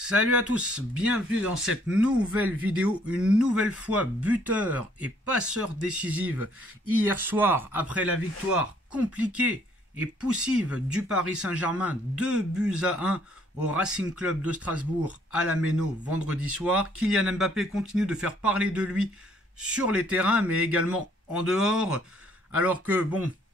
Salut à tous, bienvenue dans cette nouvelle vidéo, une nouvelle fois buteur et passeur décisive hier soir après la victoire compliquée et poussive du Paris Saint-Germain, 2-1 au Racing Club de Strasbourg à la Méno vendredi soir. Kylian Mbappé continue de faire parler de lui sur les terrains mais également en dehors, alors que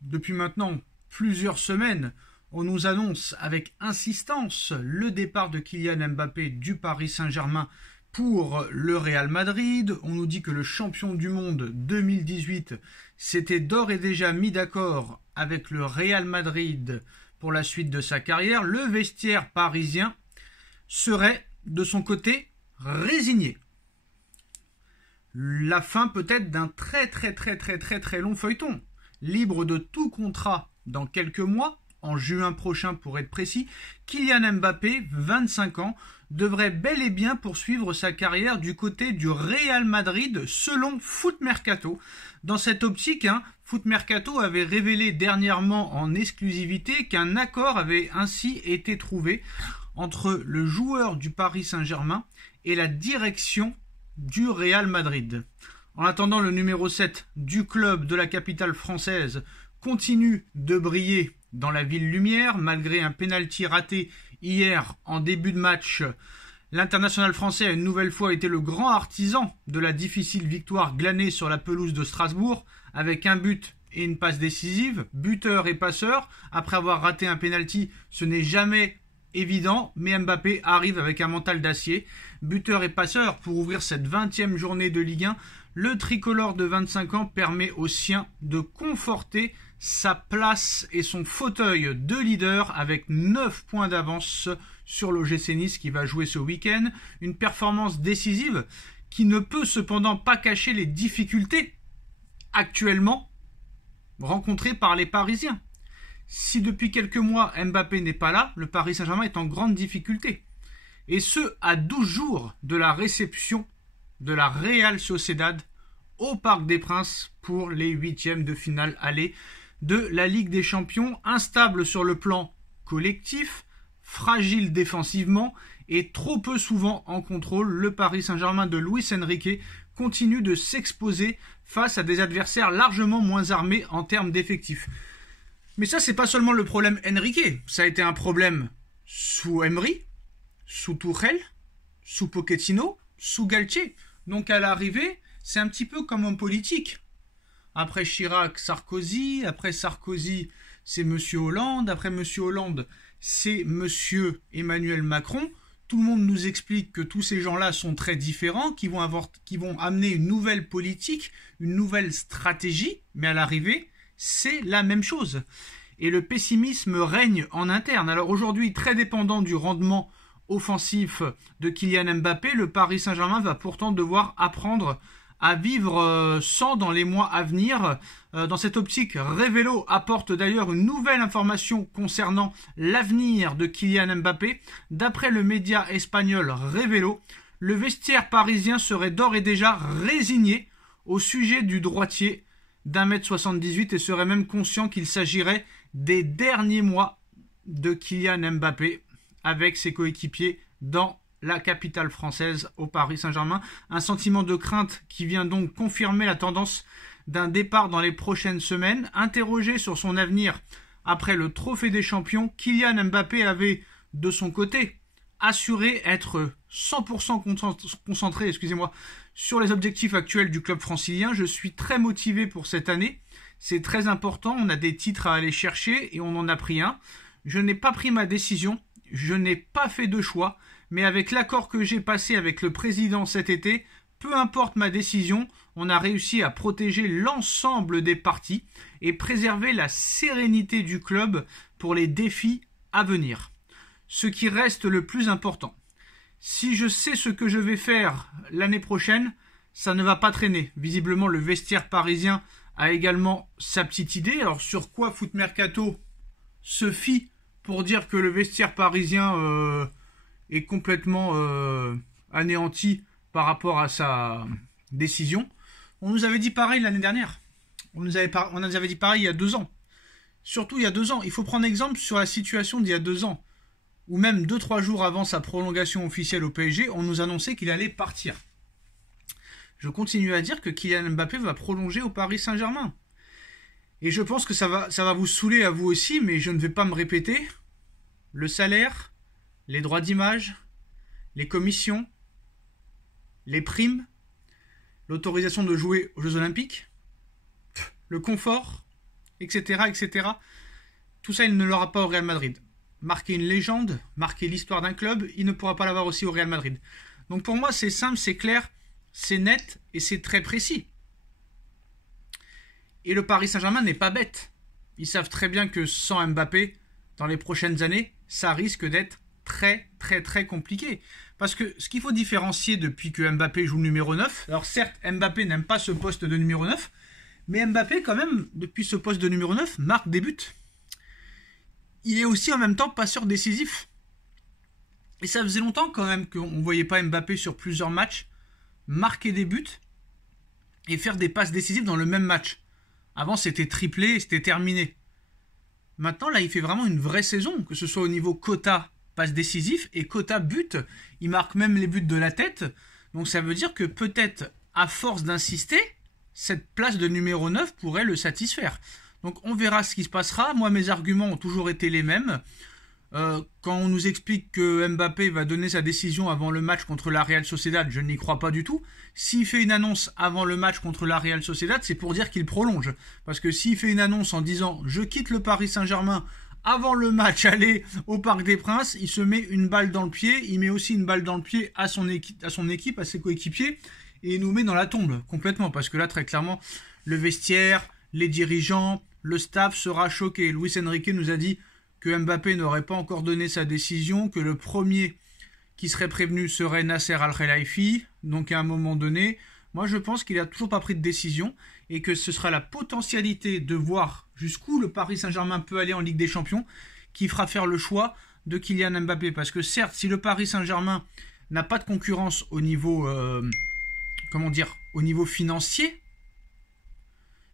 depuis maintenant plusieurs semaines, on nous annonce avec insistance le départ de Kylian Mbappé du Paris Saint-Germain pour le Real Madrid. On nous dit que le champion du monde 2018 s'était d'ores et déjà mis d'accord avec le Real Madrid pour la suite de sa carrière. Le vestiaire parisien serait de son côté résigné. La fin peut-être d'un très long feuilleton. Libre de tout contrat dans quelques mois, en juin prochain pour être précis, Kylian Mbappé, 25 ans, devrait bel et bien poursuivre sa carrière du côté du Real Madrid selon Foot Mercato. Dans cette optique, Foot Mercato avait révélé dernièrement en exclusivité qu'un accord avait ainsi été trouvé entre le joueur du Paris Saint-Germain et la direction du Real Madrid. En attendant, le numéro 7 du club de la capitale française continue de briller dans la ville lumière, malgré un pénalty raté hier en début de match. L'international français a une nouvelle fois été le grand artisan de la difficile victoire glanée sur la pelouse de Strasbourg, avec un but et une passe décisive, buteur et passeur. Après avoir raté un pénalty, ce n'est jamais évident, mais Mbappé arrive avec un mental d'acier. Buteur et passeur pour ouvrir cette 20e journée de Ligue 1. Le tricolore de 25 ans permet aux siens de conforter sa place et son fauteuil de leader avec 9 points d'avance sur l'OGC Nice qui va jouer ce week-end. Une performance décisive qui ne peut cependant pas cacher les difficultés actuellement rencontrées par les Parisiens. Si depuis quelques mois Mbappé n'est pas là, le Paris Saint-Germain est en grande difficulté. Et ce, à 12 jours de la réception de la Real Sociedad au Parc des Princes pour les 8e de finale aller de la Ligue des Champions. Instable sur le plan collectif, fragile défensivement et trop peu souvent en contrôle, le Paris Saint-Germain de Luis Enrique continue de s'exposer face à des adversaires largement moins armés en termes d'effectifs. Mais ça, c'est pas seulement le problème Enrique. Ça a été un problème sous Emery, sous Tuchel, sous Pochettino, sous Galtier. Donc à l'arrivée, c'est un petit peu comme en politique. Après Chirac, Sarkozy. Après Sarkozy, c'est Monsieur Hollande. Après Monsieur Hollande, c'est Monsieur Emmanuel Macron. Tout le monde nous explique que tous ces gens-là sont très différents, qui vont amener une nouvelle politique, une nouvelle stratégie. Mais à l'arrivée, c'est la même chose. Et le pessimisme règne en interne. Alors aujourd'hui, très dépendant du rendement offensif de Kylian Mbappé, le Paris Saint-Germain va pourtant devoir apprendre à vivre sans dans les mois à venir. Dans cette optique, Révélo apporte d'ailleurs une nouvelle information concernant l'avenir de Kylian Mbappé. D'après le média espagnol Révélo, le vestiaire parisien serait d'ores et déjà résigné au sujet du droitier d'1m78 et serait même conscient qu'il s'agirait des derniers mois de Kylian Mbappé avec ses coéquipiers dans la capitale française au Paris Saint-Germain. Un sentiment de crainte qui vient donc confirmer la tendance d'un départ dans les prochaines semaines. Interrogé sur son avenir après le trophée des champions, Kylian Mbappé avait de son côté assuré être 100% concentré sur les objectifs actuels du club francilien. Je suis très motivé pour cette année. C'est très important. On a des titres à aller chercher et on en a pris un. Je n'ai pas pris ma décision. Je n'ai pas fait de choix. Mais avec l'accord que j'ai passé avec le président cet été, peu importe ma décision, on a réussi à protéger l'ensemble des parties et préserver la sérénité du club pour les défis à venir. Ce qui reste le plus important. Si je sais ce que je vais faire l'année prochaine, ça ne va pas traîner. Visiblement, le vestiaire parisien a également sa petite idée. Alors, sur quoi Foot Mercato se fie pour dire que le vestiaire parisien est complètement anéanti par rapport à sa décision? On nous avait dit pareil l'année dernière. On nous avait dit pareil il y a 2 ans. Surtout il y a 2 ans. Il faut prendre exemple sur la situation d'il y a 2 ans. ou même 2-3 jours avant sa prolongation officielle au PSG, on nous annonçait qu'il allait partir. Je continue à dire que Kylian Mbappé va prolonger au Paris Saint-Germain. Et je pense que ça va vous saouler à vous aussi, mais je ne vais pas me répéter. Le salaire, les droits d'image, les commissions, les primes, l'autorisation de jouer aux Jeux Olympiques, le confort, etc., etc. Tout ça, il ne l'aura pas au Real Madrid. Marquer une légende, marquer l'histoire d'un club, il ne pourra pas l'avoir aussi au Real Madrid. Donc pour moi, c'est simple, c'est clair, c'est net et c'est très précis. Et le Paris Saint-Germain n'est pas bête. Ils savent très bien que sans Mbappé, dans les prochaines années, ça risque d'être très très très compliqué. Parce que ce qu'il faut différencier depuis que Mbappé joue le numéro 9, alors certes, Mbappé n'aime pas ce poste de numéro 9, mais Mbappé quand même, depuis ce poste de numéro 9, marque des buts. Il est aussi en même temps passeur décisif. Et ça faisait longtemps quand même qu'on ne voyait pas Mbappé sur plusieurs matchs marquer des buts et faire des passes décisives dans le même match. Avant, c'était triplé et c'était terminé. Maintenant, là, il fait vraiment une vraie saison, que ce soit au niveau quota passe décisif et quota but. Il marque même les buts de la tête. Donc ça veut dire que peut-être, à force d'insister, cette place de numéro 9 pourrait le satisfaire. Donc on verra ce qui se passera. Moi, mes arguments ont toujours été les mêmes. Quand on nous explique que Mbappé va donner sa décision avant le match contre la Real Sociedad, je n'y crois pas du tout. S'il fait une annonce avant le match contre la Real Sociedad, c'est pour dire qu'il prolonge. Parce que s'il fait une annonce en disant « je quitte le Paris Saint-Germain » avant le match aller au Parc des Princes, il se met une balle dans le pied, il met aussi une balle dans le pied à son équipe, à ses coéquipiers, et il nous met dans la tombe complètement. Parce que là, très clairement, le vestiaire, les dirigeants, le staff sera choqué. Luis Enrique nous a dit que Mbappé n'aurait pas encore donné sa décision, que le premier qui serait prévenu serait Nasser Al-Khelaifi. Donc à un moment donné, moi je pense qu'il n'a toujours pas pris de décision et que ce sera la potentialité de voir jusqu'où le Paris Saint-Germain peut aller en Ligue des Champions qui fera faire le choix de Kylian Mbappé. Parce que certes, si le Paris Saint-Germain n'a pas de concurrence au niveau, au niveau financier,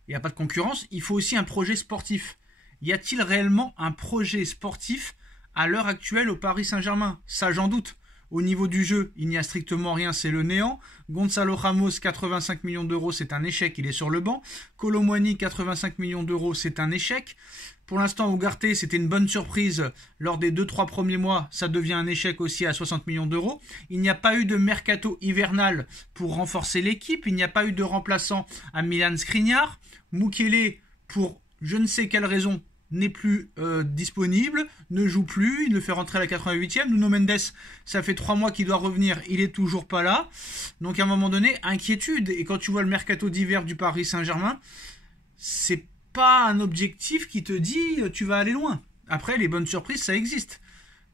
il n'y a pas de concurrence, il faut aussi un projet sportif. Y a-t-il réellement un projet sportif à l'heure actuelle au Paris Saint-Germain? Ça, j'en doute. Au niveau du jeu, il n'y a strictement rien, c'est le néant. Gonzalo Ramos, 85 millions d'euros, c'est un échec, il est sur le banc. Kolo Muani, 85 millions d'euros, c'est un échec. Pour l'instant, Ugarte, c'était une bonne surprise lors des 2-3 premiers mois. Ça devient un échec aussi à 60 millions d'euros. Il n'y a pas eu de mercato hivernal pour renforcer l'équipe. Il n'y a pas eu de remplaçant à Milan Skriniar. Mukele, pour je ne sais quelle raison, n'est plus disponible, ne joue plus, il le fait rentrer à la 88e. Nuno Mendes, ça fait 3 mois qu'il doit revenir, il est toujours pas là. Donc à un moment donné, inquiétude. Et quand tu vois le mercato d'hiver du Paris Saint-Germain, c'est pas un objectif qui te dit tu vas aller loin. Après, les bonnes surprises, ça existe.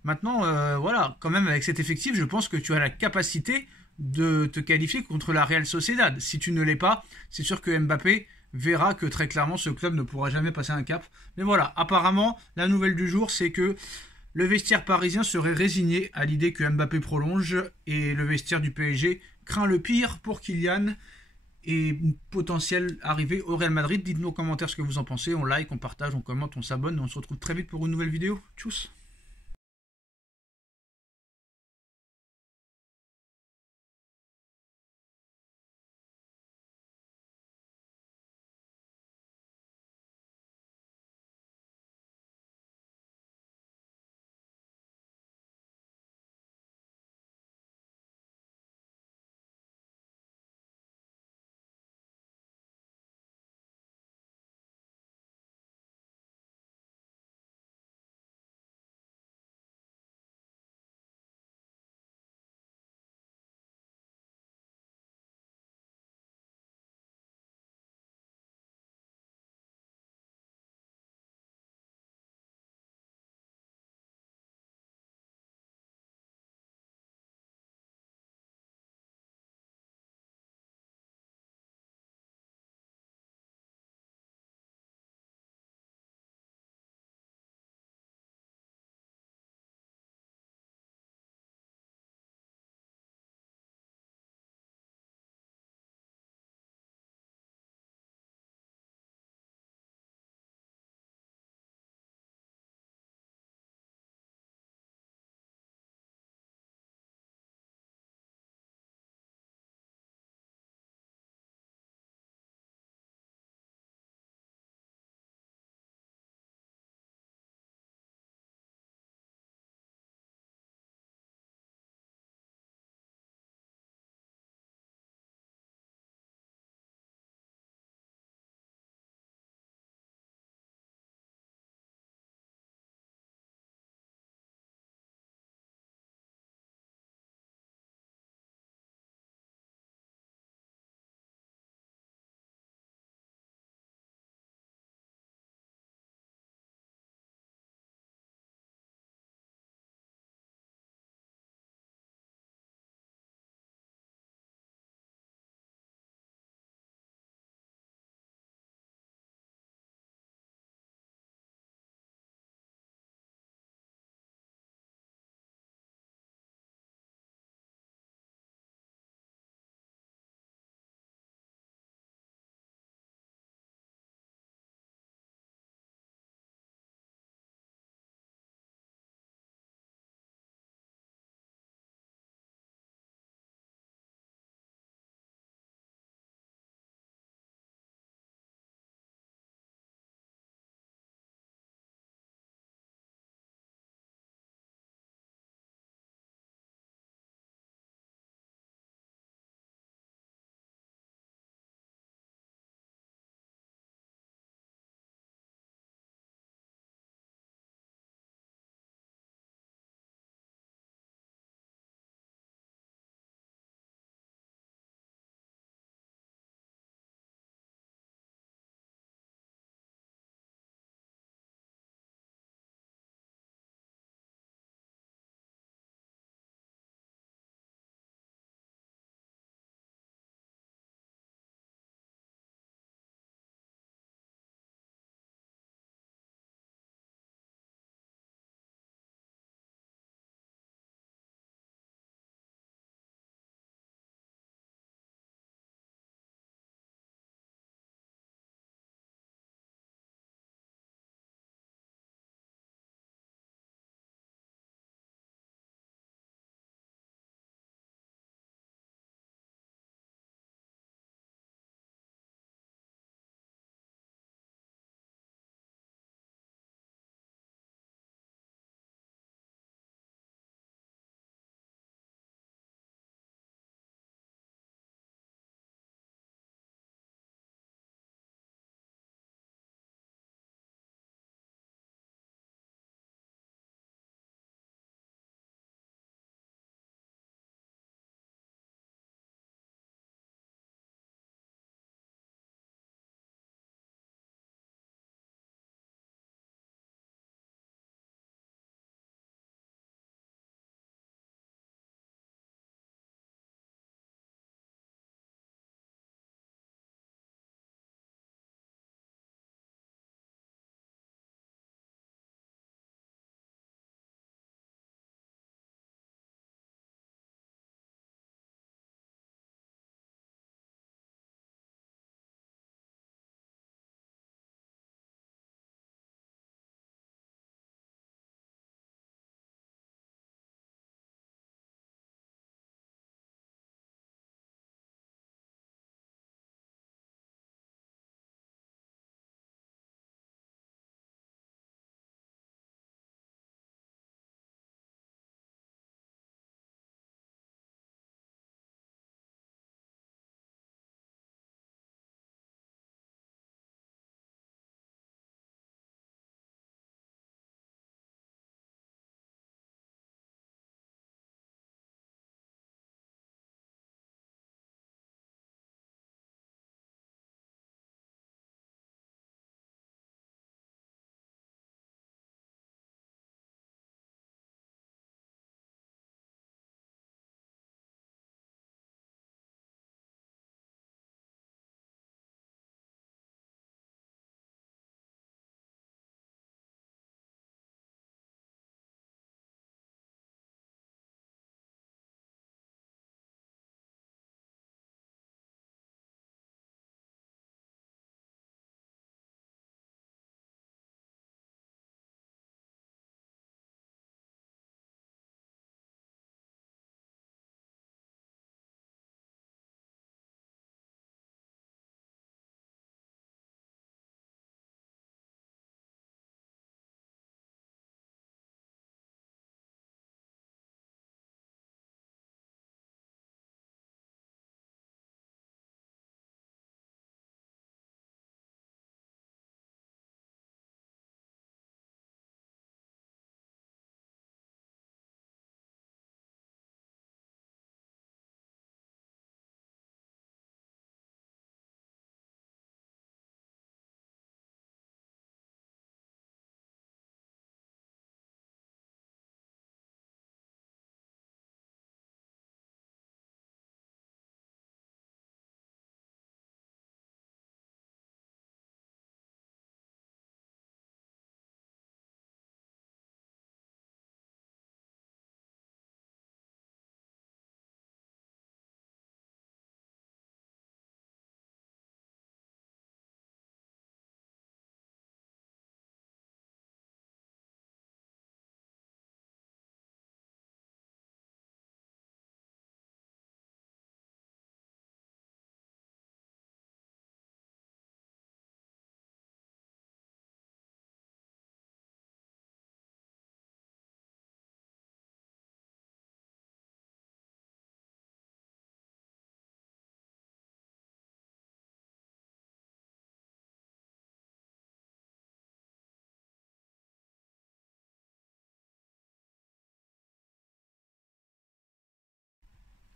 Maintenant, voilà, quand même avec cet effectif, je pense que tu as la capacité de te qualifier contre la Real Sociedad. Si tu ne l'es pas, c'est sûr que Mbappé verra que très clairement ce club ne pourra jamais passer un cap. Mais voilà, apparemment, la nouvelle du jour, c'est que le vestiaire parisien serait résigné à l'idée que Mbappé prolonge et le vestiaire du PSG craint le pire pour Kylian et une potentielle arrivée au Real Madrid. Dites-nous en commentaire ce que vous en pensez, on like, on partage, on commente, on s'abonne et on se retrouve très vite pour une nouvelle vidéo. Tchuss!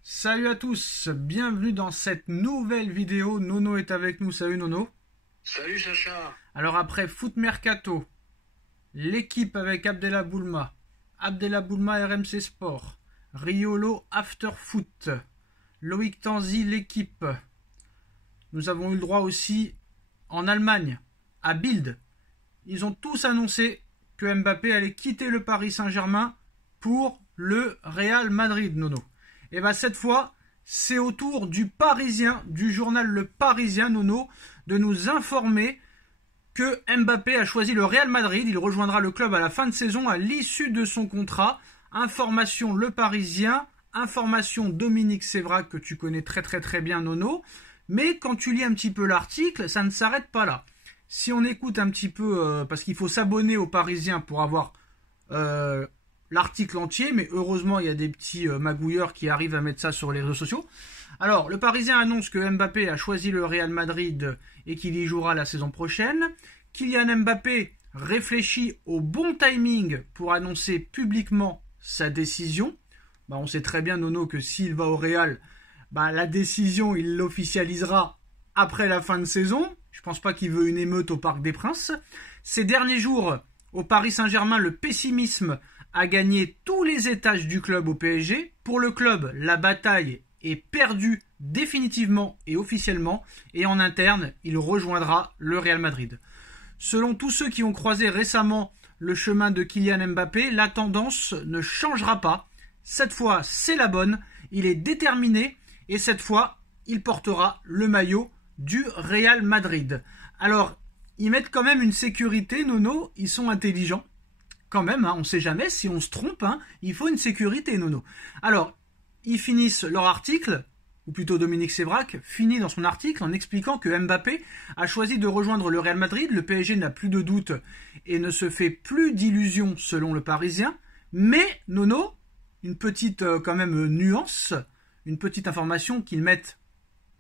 Salut à tous, bienvenue dans cette nouvelle vidéo. Nono est avec nous, salut Nono. Salut Sacha. Alors après Foot Mercato, l'équipe avec Abdellah Boulma RMC Sport, Riolo After Foot, Loïc Tanzi l'équipe. Nous avons eu le droit aussi en Allemagne, à Bild. Ils ont tous annoncé que Mbappé allait quitter le Paris Saint-Germain pour le Real Madrid, Nono. Et bien cette fois, c'est au tour du Parisien, du journal Le Parisien, Nono, de nous informer que Mbappé a choisi le Real Madrid. Il rejoindra le club à la fin de saison à l'issue de son contrat. Information Le Parisien, information Dominique Sévrac que tu connais très bien, Nono. Mais quand tu lis un petit peu l'article, ça ne s'arrête pas là. Si on écoute un petit peu, parce qu'il faut s'abonner au Parisien pour avoir l'article entier, mais heureusement il y a des petits magouilleurs qui arrivent à mettre ça sur les réseaux sociaux. Alors, le Parisien annonce que Mbappé a choisi le Real Madrid et qu'il y jouera la saison prochaine. Kylian Mbappé réfléchit au bon timing pour annoncer publiquement sa décision. On sait très bien, Nono, que s'il va au Real, la décision, il l'officialisera après la fin de saison. Je pense pas qu'il veut une émeute au Parc des Princes. Ces derniers jours, au Paris Saint-Germain, le pessimisme a gagné tous les étages du club au PSG. Pour le club, la bataille est perdue définitivement et officiellement. Et en interne, il rejoindra le Real Madrid. Selon tous ceux qui ont croisé récemment le chemin de Kylian Mbappé, la tendance ne changera pas. Cette fois, c'est la bonne. Il est déterminé et cette fois, il portera le maillot du Real Madrid. Alors, ils mettent quand même une sécurité, Nono. Ils sont intelligents. Quand même, on ne sait jamais si on se trompe. Il faut une sécurité, Nono. Alors, ils finissent leur article, ou plutôt Dominique Sévrac finit dans son article en expliquant que Mbappé a choisi de rejoindre le Real Madrid. Le PSG n'a plus de doute et ne se fait plus d'illusions selon le Parisien. Mais, Nono, une petite quand même nuance, une petite information qu'ils mettent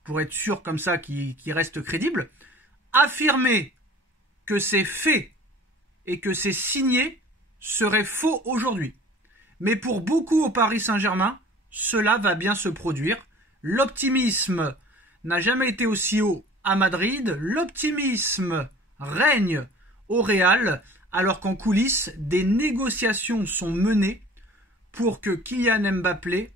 pour être sûr comme ça qu'il reste crédible. Affirmer que c'est fait et que c'est signé serait faux aujourd'hui. Mais pour beaucoup au Paris Saint-Germain, cela va bien se produire. L'optimisme n'a jamais été aussi haut à Madrid. L'optimisme règne au Real, alors qu'en coulisses, des négociations sont menées pour que Kylian Mbappé,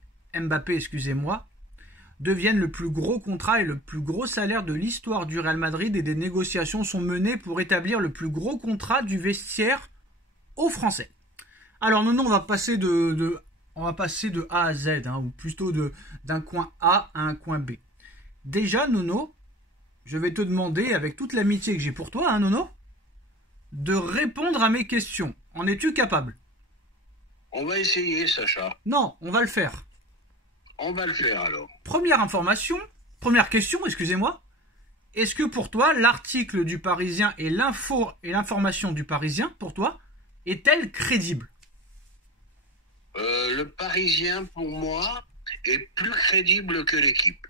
devienne le plus gros contrat et le plus gros salaire de l'histoire du Real Madrid, et des négociations sont menées pour établir le plus gros contrat du vestiaire aux Français. Alors maintenant, on va passer de A à Z, ou plutôt d'un coin A à un coin B. Déjà, Nono, je vais te demander, avec toute l'amitié que j'ai pour toi, Nono, de répondre à mes questions. En es-tu capable? On va essayer, Sacha. Non, on va le faire. On va le faire alors. Première question, excusez-moi. Est-ce que pour toi, l'article du Parisien et l'information du Parisien, pour toi, est-elle crédible? Le Parisien, pour moi, est plus crédible que l'équipe.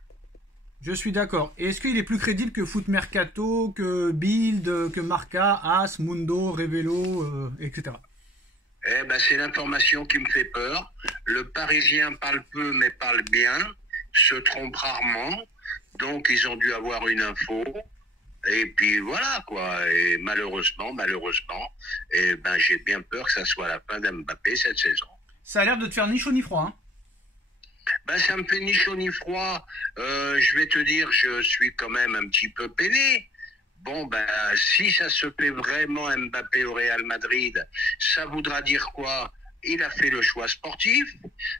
Je suis d'accord. Et est-ce qu'il est plus crédible que Foot Mercato, que Bild, que Marca, AS, Mundo, Revelo, etc. C'est l'information qui me fait peur. Le Parisien parle peu mais parle bien, se trompe rarement. Donc ils ont dû avoir une info. Et puis voilà quoi. Et malheureusement, j'ai bien peur que ça soit la fin d'Mbappé cette saison. Ça a l'air de te faire ni chaud ni froid. Ça me fait ni chaud ni froid. Je vais te dire, je suis quand même un petit peu peiné. Si ça se fait vraiment Mbappé au Real Madrid, ça voudra dire quoi? Il a fait le choix sportif.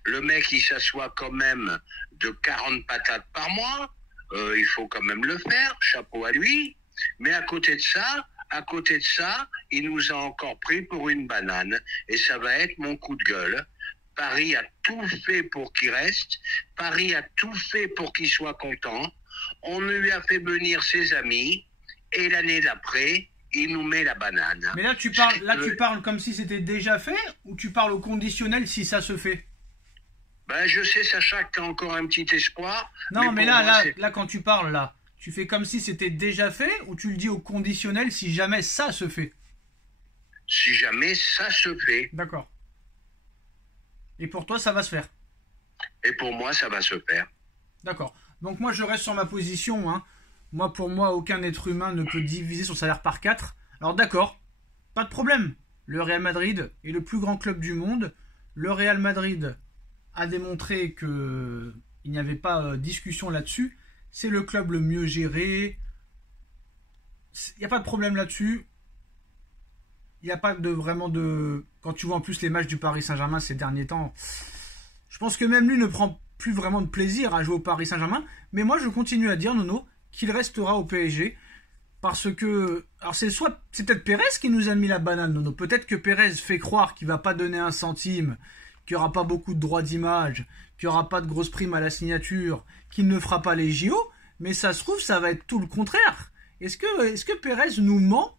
Le mec, il s'assoit quand même de 40 patates par mois. Il faut quand même le faire. Chapeau à lui. Mais à côté de ça, il nous a encore pris pour une banane. Et ça va être mon coup de gueule. Paris a tout fait pour qu'il reste. Paris a tout fait pour qu'il soit content. On lui a fait venir ses amis. Et l'année d'après, il nous met la banane. Mais là, tu parles comme si c'était déjà fait, ou tu parles au conditionnel si ça se fait? Je sais, Sacha, que tu as encore un petit espoir. Non, mais là, quand tu parles, là, tu fais comme si c'était déjà fait, ou tu le dis au conditionnel si jamais ça se fait? Si jamais ça se fait. D'accord. Et pour toi, ça va se faire? Et pour moi, ça va se faire. D'accord. Donc moi, je reste sur ma position. Hein. Moi, pour moi, aucun être humain ne peut diviser son salaire par 4. Alors d'accord, pas de problème. Le Real Madrid est le plus grand club du monde. Le Real Madrid a démontré que il n'y avait pas discussion là-dessus. C'est le club le mieux géré. Il n'y a pas de problème là-dessus. Il n'y a pas de vraiment de... Quand tu vois en plus les matchs du Paris Saint-Germain ces derniers temps, je pense que même lui ne prend plus vraiment de plaisir à jouer au Paris Saint-Germain. Mais moi, je continue à dire, Nono, qu'il restera au PSG. Parce que... Alors c'est peut-être Pérez qui nous a mis la banane, Nono. Peut-être que Pérez fait croire qu'il ne va pas donner un centime, qu'il n'y aura pas beaucoup de droits d'image, qu'il n'y aura pas de grosses primes à la signature, qu'il ne fera pas les JO. Mais ça se trouve, ça va être tout le contraire. Est-ce que Pérez nous ment?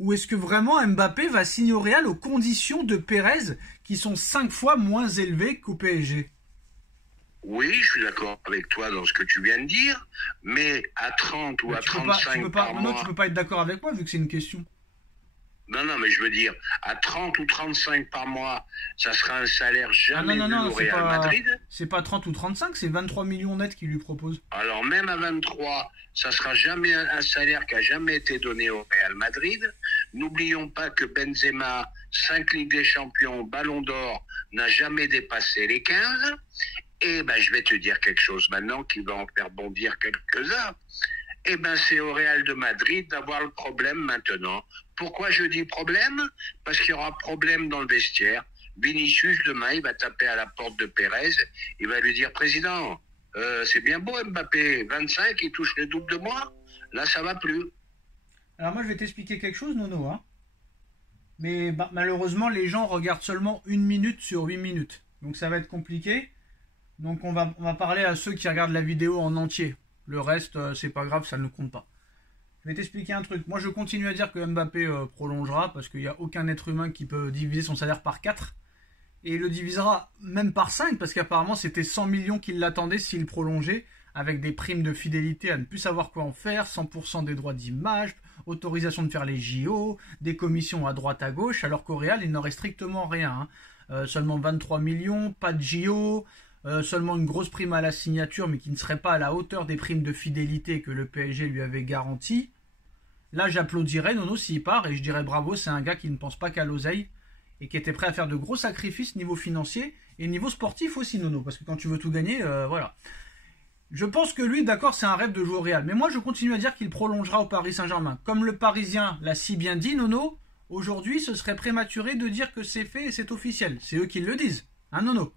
Ou est-ce que vraiment Mbappé va signer au Real aux conditions de Pérez qui sont 5 fois moins élevées qu'au PSG? Oui, je suis d'accord avec toi dans ce que tu viens de dire, mais à 30 ou à 35 par mois... Non, tu peux pas être d'accord avec moi vu que c'est une question. Non, mais je veux dire, à 30 ou 35 par mois, ça sera un salaire jamais vu au Real Madrid. C'est pas 30 ou 35, c'est 23 millions nets qu'il lui propose. Alors même à 23, ça sera jamais un salaire qui a jamais été donné au Real Madrid. N'oublions pas que Benzema, 5 Ligues des Champions, Ballon d'Or, n'a jamais dépassé les 15. Et ben, je vais te dire quelque chose maintenant qui va en faire bondir quelques-uns. Eh ben, c'est au Real de Madrid d'avoir le problème maintenant. Pourquoi je dis problème? Parce qu'il y aura problème dans le vestiaire. Vinicius, demain, il va taper à la porte de Pérez. Il va lui dire, président, c'est bien beau Mbappé, 25, il touche le double de moi. Là, ça va plus. Alors moi, je vais t'expliquer quelque chose, Nono. Hein. Mais malheureusement, les gens regardent seulement 1 minute sur 8 minutes. Donc ça va être compliqué. Donc on va parler à ceux qui regardent la vidéo en entier. Le reste, c'est pas grave, ça ne compte pas. Je vais t'expliquer un truc. Moi, je continue à dire que Mbappé prolongera parce qu'il n'y a aucun être humain qui peut diviser son salaire par 4. Et il le divisera même par 5 parce qu'apparemment, c'était 100 millions qu'il l'attendait s'il prolongeait avec des primes de fidélité à ne plus savoir quoi en faire, 100% des droits d'image, autorisation de faire les JO, des commissions à droite à gauche, alors qu'au Real, il n'aurait strictement rien. Hein. Seulement 23 millions, pas de JO... seulement une grosse prime à la signature, mais qui ne serait pas à la hauteur des primes de fidélité que le PSG lui avait garanties. Là, j'applaudirais Nono s'il part et je dirais bravo, c'est un gars qui ne pense pas qu'à l'oseille et qui était prêt à faire de gros sacrifices niveau financier et niveau sportif aussi, Nono, parce que quand tu veux tout gagner, voilà. Je pense que lui, d'accord, c'est un rêve de jouer au Real, mais moi, je continue à dire qu'il prolongera au Paris Saint-Germain. Comme le Parisien l'a si bien dit, Nono, aujourd'hui, ce serait prématuré de dire que c'est fait et c'est officiel. C'est eux qui le disent, hein, Nono?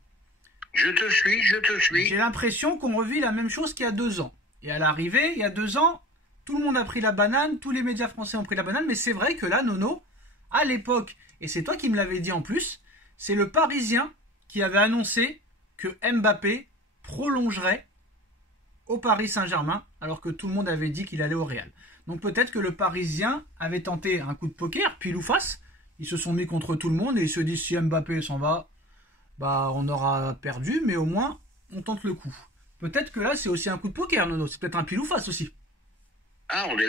Je te suis. J'ai l'impression qu'on revit la même chose qu'il y a 2 ans. Et à l'arrivée, il y a 2 ans, tout le monde a pris la banane, tous les médias français ont pris la banane, mais c'est vrai que là, Nono, à l'époque, et c'est toi qui me l'avais dit en plus, c'est le Parisien qui avait annoncé que Mbappé prolongerait au Paris Saint-Germain, alors que tout le monde avait dit qu'il allait au Real. Donc peut-être que le Parisien avait tenté un coup de poker, pile ou face, ils se sont mis contre tout le monde et ils se disent si Mbappé s'en va, bah on aura perdu, mais au moins on tente le coup. Peut-être que là c'est aussi un coup de poker, Nono, c'est peut-être un pile ou face aussi. Ah, on est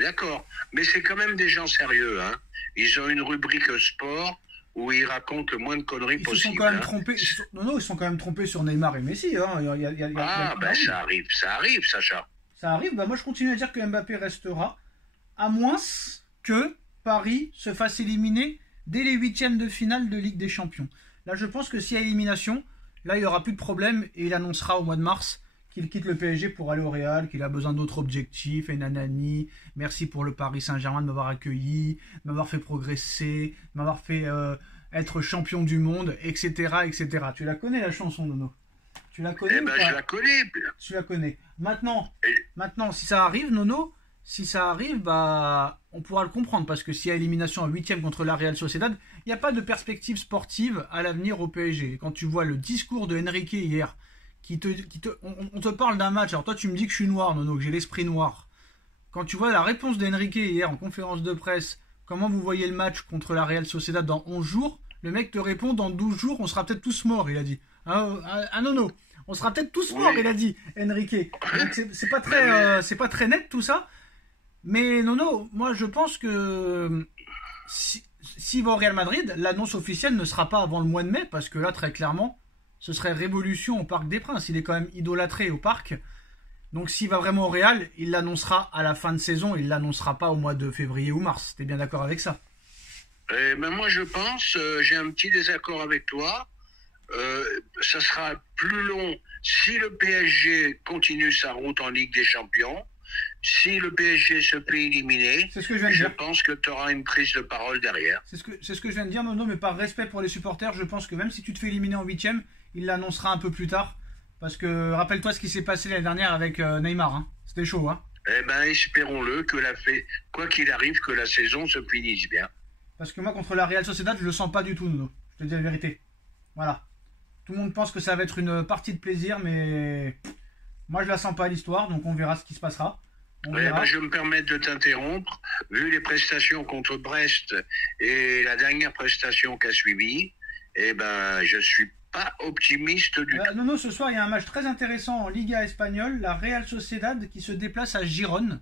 d'accord. Mais c'est quand même des gens sérieux, hein. Ils ont une rubrique sport où ils racontent le moins de conneries possible. Ils se sont quand même trompés. Nono, ils sont quand même trompés sur Neymar et Messi, hein. Ça arrive, Sacha. Ça arrive, bah moi je continue à dire que Mbappé restera, à moins que Paris se fasse éliminer dès les 8e de finale de Ligue des Champions. Là, je pense que s'il y a élimination, là, il n'y aura plus de problème et il annoncera au mois de mars qu'il quitte le PSG pour aller au Real, qu'il a besoin d'autres objectifs, et nanani, merci pour le Paris Saint-Germain de m'avoir accueilli, de m'avoir fait progresser, de m'avoir fait être champion du monde, etc., etc. Tu la connais, la chanson, Nono? Tu la connais? Eh ben, je la connais. Tu la connais. Maintenant, si ça arrive, Nono, si ça arrive, bah, on pourra le comprendre, parce que s'il y a élimination en 8e contre la Real Sociedad, il n'y a pas de perspective sportive à l'avenir au PSG. Et quand tu vois le discours de Enrique hier, on te parle d'un match, alors toi tu me dis que je suis noir, Nono, que j'ai l'esprit noir. Quand tu vois la réponse d'Enrique hier en conférence de presse, comment vous voyez le match contre la Real Sociedad dans 11 jours, le mec te répond dans 12 jours, on sera peut-être tous morts, il a dit. Nono, on sera peut-être tous morts, il a dit, Enrique. Donc c'est pas très net tout ça. Mais Nono, moi je pense que s'il va au Real Madrid, l'annonce officielle ne sera pas avant le mois de mai, parce que là très clairement, ce serait révolution au Parc des Princes. Il est quand même idolâtré au parc. Donc s'il va vraiment au Real, il l'annoncera à la fin de saison. Il ne l'annoncera pas au mois de février ou mars. T'es bien d'accord avec ça? Ben moi, je pense, j'ai un petit désaccord avec toi. Ça sera plus long si le PSG continue sa route en Ligue des Champions. Si le PSG se fait éliminer, c'est ce que je viens de dire. pense que tu auras une prise de parole derrière. C'est ce que je viens de dire, Nono, mais par respect pour les supporters, je pense que même si tu te fais éliminer en 8ème, il l'annoncera un peu plus tard. Parce que rappelle-toi ce qui s'est passé l'année dernière avec Neymar. Hein. C'était chaud. Hein. Eh ben, espérons-le que quoi qu'il arrive, que la saison se finisse bien. Parce que moi, contre la Real Sociedad, je le sens pas du tout, Nono. Je te dis la vérité. Voilà. Tout le monde pense que ça va être une partie de plaisir, mais moi, je la sens pas à l'histoire, donc on verra ce qui se passera. Je me permets de t'interrompre. Vu les prestations contre Brest et la dernière prestation qu'a suivi, je suis pas optimiste du tout. Non, ce soir, il y a un match très intéressant en Liga espagnole. La Real Sociedad qui se déplace à Gérone,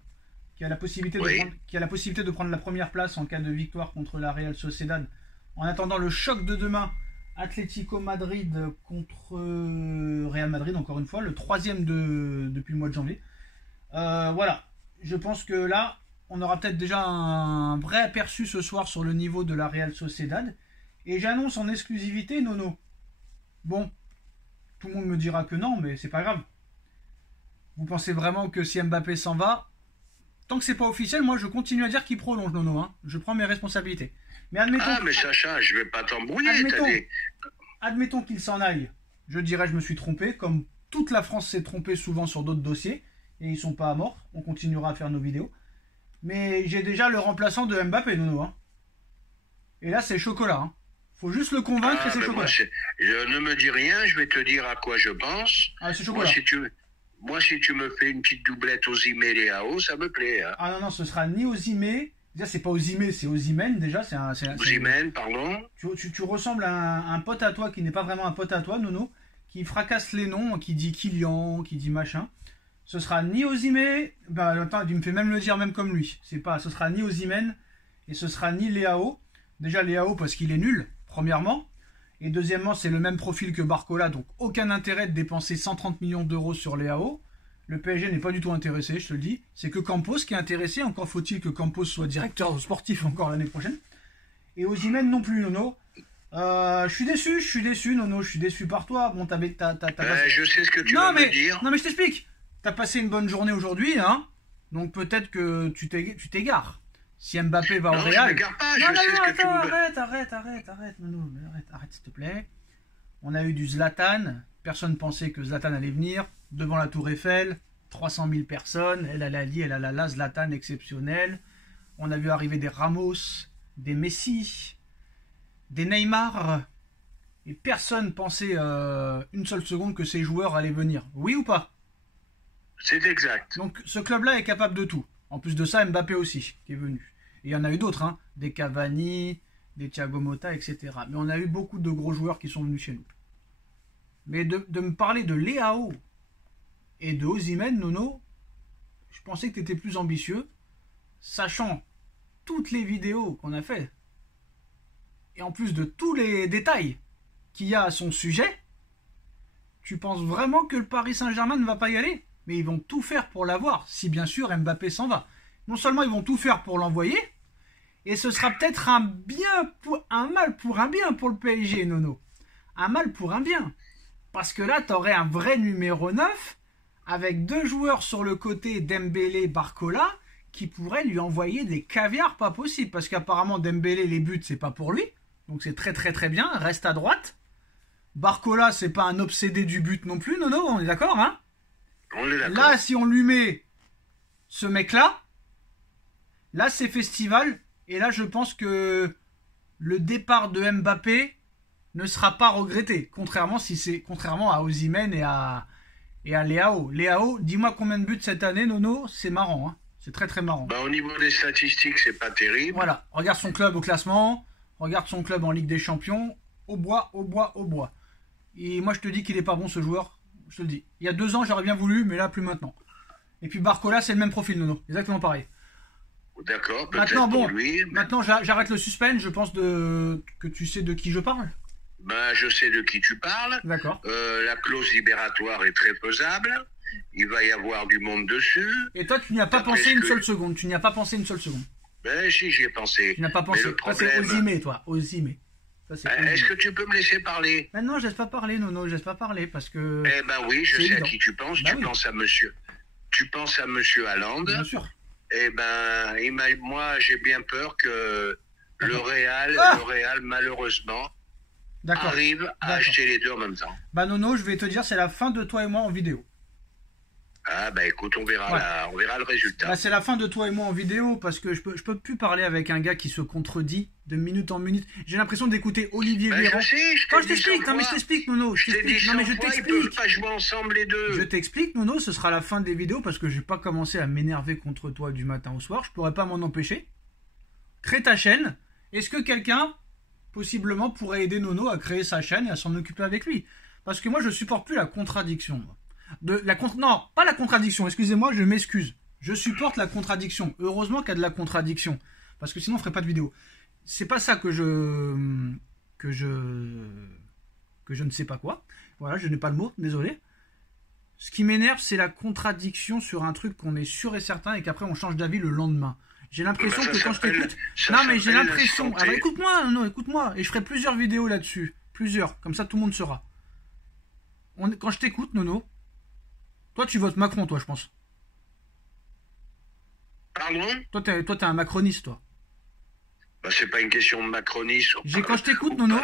qui a la possibilité, de prendre la première place en cas de victoire contre la Real Sociedad. En attendant le choc de demain, Atlético Madrid contre Real Madrid, encore une fois, le 3e depuis le mois de janvier. Voilà, je pense que là, on aura peut-être déjà un vrai aperçu ce soir sur le niveau de la Real Sociedad. Et j'annonce en exclusivité, Nono. Bon, tout le monde me dira que non, mais c'est pas grave. Vous pensez vraiment que si Mbappé s'en va, tant que c'est pas officiel, moi je continue à dire qu'il prolonge, Nono. Hein. Je prends mes responsabilités. Mais admettons. Ah, mais Sacha, je vais pas t'embrouiller. Admettons qu'il s'en aille. Je dirais, je me suis trompé, comme toute la France s'est trompée souvent sur d'autres dossiers. Et ils sont pas à mort. On continuera à faire nos vidéos. Mais j'ai déjà le remplaçant de Mbappé, Nono. Hein. Et là, c'est chocolat. Hein. Faut juste le convaincre et c'est chocolat. Je ne me dis rien, je vais te dire à quoi je pense. Ah, c'est chocolat. Moi, si tu me fais une petite doublette Osimhen et Léao, ça me plaît. Hein. Ah non, ce sera ni Osimhen. Déjà, c'est pas Osimhen, c'est Osimhen. Déjà, Osimhen, pardon. Tu ressembles à un pote à toi qui n'est pas vraiment un pote à toi, Nono, qui fracasse les noms, qui dit Kylian, qui dit machin. Ce sera ni Osimhen. Attends, il me fait même le dire même comme lui. Ce sera ni Osimhen et ce sera ni Léao. Déjà Léao parce qu'il est nul, premièrement. Et deuxièmement, c'est le même profil que Barcola, donc aucun intérêt de dépenser 130 millions d'euros sur Léao. Le PSG n'est pas du tout intéressé, je te le dis. C'est que Campos qui est intéressé. Encore faut-il que Campos soit directeur sportif encore l'année prochaine. Et Osimhen non plus, Nono. Je suis déçu, Nono. Je suis déçu par toi. Bon, je sais ce que tu veux me dire. Non, mais je t'explique. T'as passé une bonne journée aujourd'hui, hein. Donc peut-être que tu t'égares. Si Mbappé va au Real... Non, je m'égare pas, arrête, Nono, arrête, s'il te plaît. On a eu du Zlatan, personne pensait que Zlatan allait venir, devant la Tour Eiffel, 300 000 personnes, Zlatan exceptionnel. On a vu arriver des Ramos, des Messi, des Neymar, et personne pensait une seule seconde que ces joueurs allaient venir. Oui ou pas? C'est exact. Donc ce club-là est capable de tout. En plus de ça, Mbappé aussi, qui est venu. Et il y en a eu d'autres, hein, des Cavani, des Thiago Motta, etc. Mais on a eu beaucoup de gros joueurs qui sont venus chez nous. Mais de me parler de Léao et de Osimhen, Nono, je pensais que tu étais plus ambitieux, sachant toutes les vidéos qu'on a fait, et en plus de tous les détails qu'il y a à son sujet, tu penses vraiment que le Paris Saint-Germain ne va pas y aller? Mais ils vont tout faire pour l'avoir, si bien sûr Mbappé s'en va. Non seulement ils vont tout faire pour l'envoyer, et ce sera peut-être un mal pour un bien pour le PSG, Nono. Un mal pour un bien. Parce que là, tu aurais un vrai numéro 9, avec deux joueurs sur le côté, Dembélé, Barcola, qui pourraient lui envoyer des caviars pas possible. Parce qu'apparemment, Dembélé, les buts, c'est pas pour lui. Donc c'est très très très bien, reste à droite. Barcola, c'est pas un obsédé du but non plus, Nono, on est d'accord, hein? On est d'accord. Là, si on lui met ce mec-là, là, c'est festival. Et là, je pense que le départ de Mbappé ne sera pas regretté. Contrairement à Osimhen et à Léao. Léao, dis-moi combien de buts cette année, Nono? C'est marrant, hein. C'est très très marrant. Au niveau des statistiques, c'est pas terrible. Voilà, regarde son club au classement, regarde son club en Ligue des Champions, au bois. Et moi, je te dis qu'il est pas bon, ce joueur. Je te le dis. Il y a 2 ans, j'aurais bien voulu, mais là, plus maintenant. Et puis Barcola, c'est le même profil, Nono. Exactement pareil. D'accord, peut-être pour lui. Maintenant, j'arrête le suspense. Je pense que tu sais de qui je parle. Ben, je sais de qui tu parles. D'accord. La clause libératoire est très faisable. Il va y avoir du monde dessus. Et toi, tu n'y as pas pensé une seule seconde. Tu n'y as pas pensé une seule seconde. Ben si, j'y ai pensé. Tu n'as pas pensé. Mais le Toi, c'est problème... Ozime, toi. Ozime. Est-ce que tu peux me laisser parler? Ben non, je laisse pas parler, Nono. Je laisse pas parler parce que... Eh ben oui, je sais évident. à qui tu penses. Bah tu oui. penses à monsieur... Tu penses à monsieur Haaland. Bien sûr. Eh ben, moi, j'ai bien peur que le Real, malheureusement, arrive à acheter les deux en même temps. Bah Nono, je vais te dire, c'est la fin de toi et moi en vidéo. Ah bah écoute, on verra, on verra le résultat. Bah, c'est la fin de toi et moi en vidéo parce que je peux plus parler avec un gars qui se contredit de minute en minute. J'ai l'impression d'écouter Olivier Véran. Je t'explique, non mais je t'explique, Nono. Je t'explique. Non mais je t'explique. Ils peuvent pas jouer ensemble les deux. Je t'explique, Nono. Ce sera la fin des vidéos parce que j'ai pas commencé à m'énerver contre toi du matin au soir. Je pourrais pas m'en empêcher. Crée ta chaîne. Est-ce que quelqu'un possiblement pourrait aider Nono à créer sa chaîne et à s'en occuper avec lui? Parce que moi je supporte plus la contradiction. Non, pas la contradiction, excusez-moi, je m'excuse. Je supporte la contradiction. Heureusement qu'il y a de la contradiction. Parce que sinon on ferait pas de vidéo. C'est pas ça que je ne sais pas quoi. Voilà, je n'ai pas le mot, désolé. Ce qui m'énerve, c'est la contradiction sur un truc qu'on est sûr et certain et qu'après on change d'avis le lendemain. J'ai l'impression que quand je t'écoute... Non mais j'ai l'impression... Alors écoute-moi, non, écoute-moi. Et je ferai plusieurs vidéos là-dessus. Plusieurs, comme ça tout le monde saura. Quand je t'écoute, Nono, toi tu votes Macron, toi je pense. Pardon? Toi t'es un macroniste, toi. Bah, c'est pas une question de macronisme. Quand je t'écoute, Nono...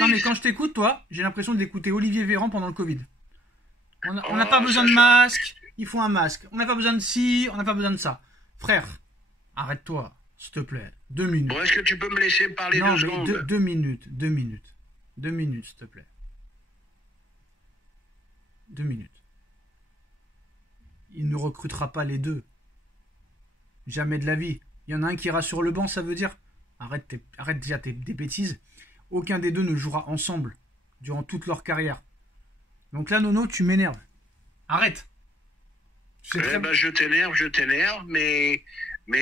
Non mais quand je t'écoute, toi, j'ai l'impression d'écouter Olivier Véran pendant le Covid. On n'a pas besoin de masque, il faut un masque. On n'a pas besoin de ci, on n'a pas besoin de ça. Frère, arrête-toi, s'il te plaît. 2 minutes. Bon, est-ce que tu peux me laisser parler 2 secondes? 2 minutes, 2 minutes. 2 minutes, s'il te plaît. 2 minutes. Il ne recrutera pas les deux. Jamais de la vie. Il y en a un qui ira sur le banc, ça veut dire... Arrête déjà des bêtises. Aucun des deux ne jouera ensemble durant toute leur carrière. Donc là, Nono, tu m'énerves. Arrête. Je t'énerve, mais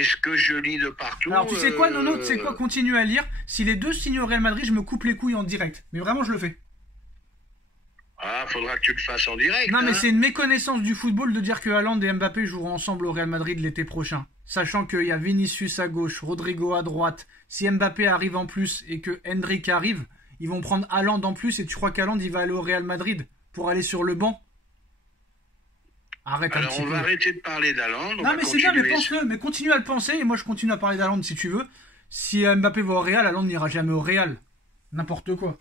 ce que je lis de partout... Alors, tu sais quoi, Nono, tu sais quoi, continue à lire. Si les deux signent au Real Madrid, je me coupe les couilles en direct. Mais vraiment, je le fais. Ah, faudra que tu le fasses en direct. Non, mais c'est une méconnaissance du football de dire que Haaland et Mbappé joueront ensemble au Real Madrid l'été prochain. Sachant qu'il y a Vinicius à gauche, Rodrigo à droite. Si Mbappé arrive en plus et que Endrick arrive, ils vont prendre Haaland en plus. Et tu crois qu'Haaland, il va aller au Real Madrid pour aller sur le banc? Arrête. Alors, on va arrêter de parler d'Haaland. Non, mais c'est bien, mais pense-le. Mais continue à le penser. Et moi, je continue à parler d'Haaland si tu veux. Si Mbappé va au Real, Haaland n'ira jamais au Real. N'importe quoi.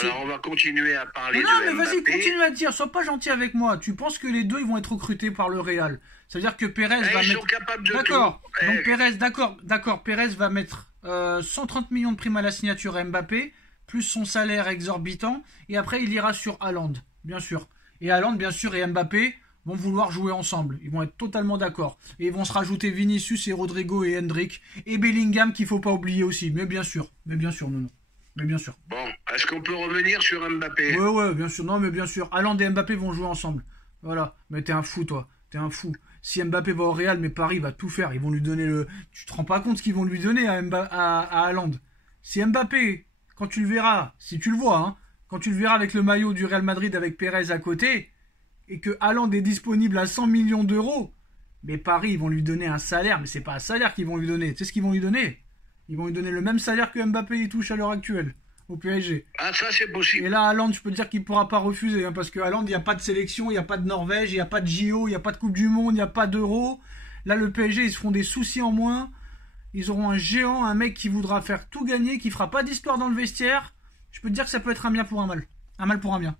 Alors, on va continuer à parler de Mbappé. Non, mais vas-y, Mbappé. continue à dire. Sois pas gentil avec moi. Tu penses que les deux, ils vont être recrutés par le Real. Ça veut dire que Pérez va Ils mettre... sont capables de D'accord. tout. Donc Pérez, d'accord. Pérez va mettre 130 millions de primes à la signature à Mbappé, plus son salaire exorbitant, et après il ira sur Haaland, bien sûr. Et Haaland, bien sûr, et Mbappé vont vouloir jouer ensemble. Ils vont être totalement d'accord. Et ils vont se rajouter Vinicius et Rodrigo et Endrick, et Bellingham qu'il faut pas oublier aussi. Mais bien sûr, non. Mais bien sûr. Bon, est-ce qu'on peut revenir sur Mbappé? Ouais, bien sûr. Non, mais bien sûr. Haaland et Mbappé vont jouer ensemble. Voilà. Mais t'es un fou, toi. T'es un fou. Si Mbappé va au Real, mais Paris va tout faire. Ils vont lui donner le... Tu te rends pas compte ce qu'ils vont lui donner à Haaland. Si Mbappé, quand tu le verras, si tu le vois, hein, quand tu le verras avec le maillot du Real Madrid avec Pérez à côté, et que Haaland est disponible à 100 millions d'euros, mais Paris, ils vont lui donner un salaire. Mais c'est pas un salaire qu'ils vont lui donner. Tu sais ce qu'ils vont lui donner? Ils vont lui donner le même salaire que Mbappé y touche à l'heure actuelle au PSG. Ah, ça c'est possible. Et là, Haaland, je peux te dire qu'il pourra pas refuser, hein, parce que Haaland, il n'y a pas de sélection, il n'y a pas de Norvège, il n'y a pas de JO, il n'y a pas de Coupe du Monde, il n'y a pas d'Euro. Là, le PSG, ils se feront des soucis en moins. Ils auront un géant, un mec qui voudra faire tout gagner, qui fera pas d'histoire dans le vestiaire. Je peux te dire que ça peut être un bien pour un mal. Un mal pour un bien.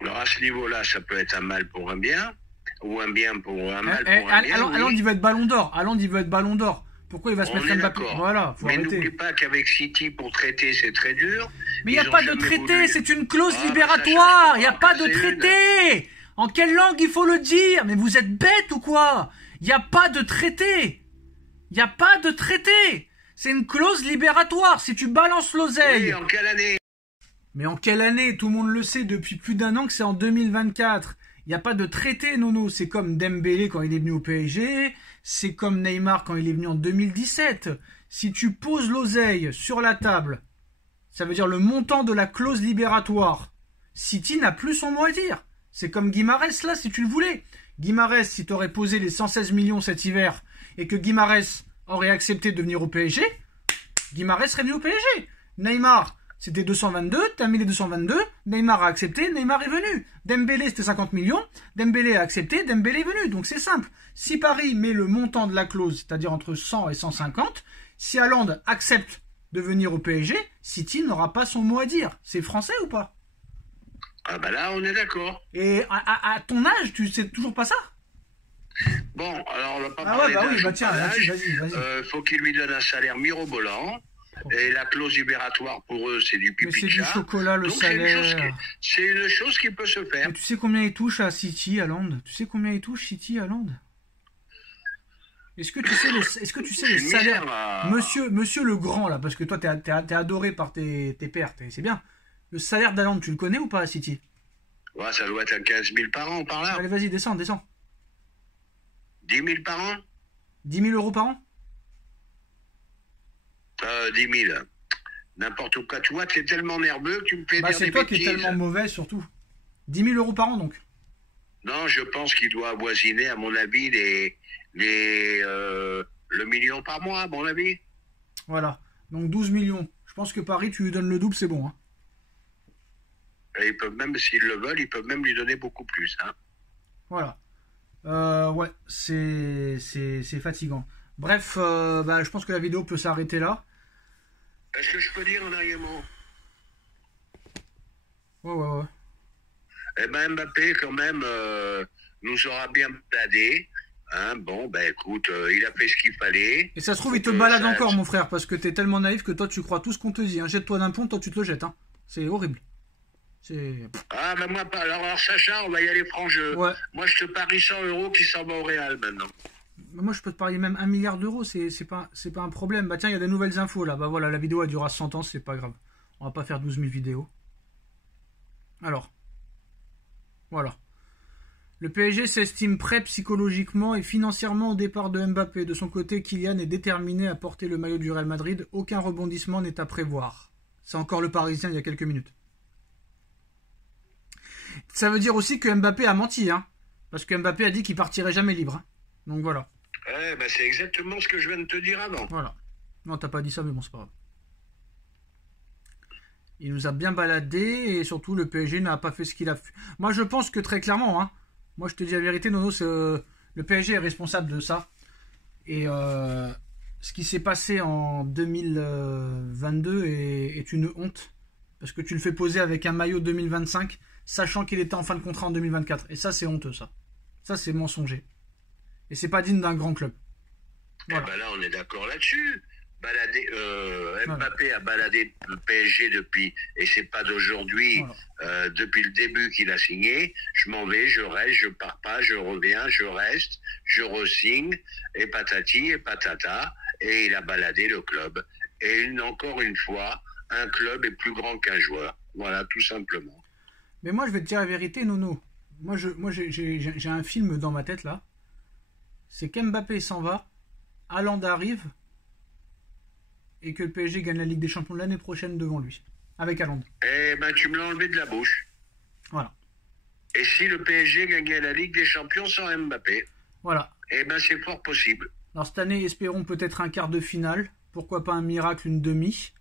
Alors à ce niveau-là, ça peut être un mal pour un bien, ou un bien pour un mal pour un bien. Haaland, il veut être ballon d'or. Haaland, il veut être ballon d'or. Pourquoi il va se mettre Mbappé? Voilà, faut arrêter. Mais n'oublie pas qu'avec City, pour traiter, c'est très dur. Mais il n'y a pas de traité, c'est une clause libératoire. Il n'y a pas de traité. En quelle langue il faut le dire? Mais vous êtes bête ou quoi? Il n'y a pas de traité. Il n'y a pas de traité. C'est une clause libératoire. Si tu balances l'oseille... Oui, en quelle année? Mais en quelle année? Tout le monde le sait depuis plus d'1 an que c'est en 2024. Il n'y a pas de traité, Nono. C'est comme Dembélé quand il est venu au PSG. C'est comme Neymar quand il est venu en 2017. Si tu poses l'oseille sur la table Ça veut dire le montant de la clause libératoire. City n'a plus son mot à dire. C'est comme Guimarães là, si tu le voulais. Guimarães, si tu aurais posé les 116 millions cet hiver et que Guimarães aurait accepté de venir au PSG, Guimarães serait venu au PSG. Neymar, c'était 222, t'as mis les 222, Neymar a accepté, Neymar est venu. Dembélé, c'était 50 millions, Dembélé a accepté, Dembélé est venu. Donc c'est simple. Si Paris met le montant de la clause, c'est-à-dire entre 100 et 150, si Haaland accepte de venir au PSG, City n'aura pas son mot à dire. C'est français ou pas? Ah bah là, on est d'accord. Et à ton âge, tu sais toujours pas ça? Bon, alors on va pas Ah parler ouais, bah d'âge oui, bah ou tiens, pas d'âge. vas-y. Faut qu'il lui donne un salaire mirobolant. Et la clause libératoire pour eux, c'est du Mais pipi c'est de du chat. chocolat, le Donc salaire. c'est une chose qui peut se faire. Mais tu sais combien il touche à City, Haaland? Tu sais combien il touche City, Haaland? Est-ce que tu sais les C'est une salaires, misère, là. monsieur le grand là, parce que toi t'es adoré par tes pères, c'est bien. Le salaire d'Haaland, tu le connais ou pas à City? Ouais, ça doit être à 15 000 par an, par là. Allez, vas-y, descends. 10 000 par an 10 000 euros par an? 10 000. N'importe quoi. Tu vois, tu es tellement nerveux que tu me fais Bah dire c'est des toi bêtises. qui es tellement mauvais surtout. 10 000 euros par an donc. Non, je pense qu'il doit avoisiner, à mon avis, le million par mois, à mon avis. Voilà. Donc 12 millions. Je pense que Paris, tu lui donnes le double, c'est bon. Hein. Et ils peuvent même, s'ils le veulent, ils peuvent même lui donner beaucoup plus. Hein. Voilà. Ouais, c'est fatigant. Bref, bah, je pense que la vidéo peut s'arrêter là. Est-ce que je peux dire un dernier mot? Ouais. Eh ben Mbappé, quand même, nous aura bien baladé. Hein, bon, ben écoute, il a fait ce qu'il fallait. Et ça se trouve, il te balade encore, mon frère, parce que t'es tellement naïf que toi, tu crois tout ce qu'on te dit. Hein. Jette-toi d'un pont, toi, tu te le jettes. Hein. C'est horrible. Ah, ben moi, alors Sacha, on va y aller franc jeu. Ouais. Moi, je te parie 100 € qui s'en va au Real maintenant. Moi, je peux te parier même 1 milliard d'euros, c'est pas un problème. Bah tiens, il y a des nouvelles infos là. Bah voilà, la vidéo elle durera 100 ans, c'est pas grave. On va pas faire 12 000 vidéos. Alors, voilà. Le PSG s'estime prêt psychologiquement et financièrement au départ de Mbappé. De son côté, Kylian est déterminé à porter le maillot du Real Madrid. Aucun rebondissement n'est à prévoir. C'est encore le Parisien il y a quelques minutes. Ça veut dire aussi que Mbappé a menti, hein. Parce que Mbappé a dit qu'il partirait jamais libre. Hein. Donc voilà. Ouais, ben c'est exactement ce que je viens de te dire avant. Voilà. Non, t'as pas dit ça, mais bon, c'est pas grave. Il nous a bien baladé et surtout le PSG n'a pas fait ce qu'il a fait. Moi, je pense que très clairement, hein, moi je te dis la vérité, Nono, le PSG est responsable de ça. Et ce qui s'est passé en 2022 est une honte. Parce que tu le fais poser avec un maillot 2025, sachant qu'il était en fin de contrat en 2024. Et ça, c'est honteux, ça. Ça, c'est mensonger. Et c'est pas digne d'un grand club. Voilà. Eh ben là, on est d'accord là-dessus. Mbappé a baladé le PSG depuis, et c'est pas d'aujourd'hui, voilà. Depuis le début qu'il a signé. Je m'en vais, je reste, je pars pas, je reviens, je reste, je re-signe, et patati et patata, et il a baladé le club. Et encore une fois, un club est plus grand qu'un joueur. Voilà, tout simplement. Mais moi, je vais te dire la vérité, Nono. Moi, j'ai un film dans ma tête, là. C'est qu'Mbappé s'en va, Haaland arrive, et que le PSG gagne la Ligue des Champions l'année prochaine devant lui, avec Haaland. Eh ben, tu me l'as enlevé de la bouche. Voilà. Et si le PSG gagnait la Ligue des Champions sans Mbappé? Voilà. Eh ben, c'est fort possible. Alors cette année, espérons peut-être un quart de finale. Pourquoi pas un miracle, une demi.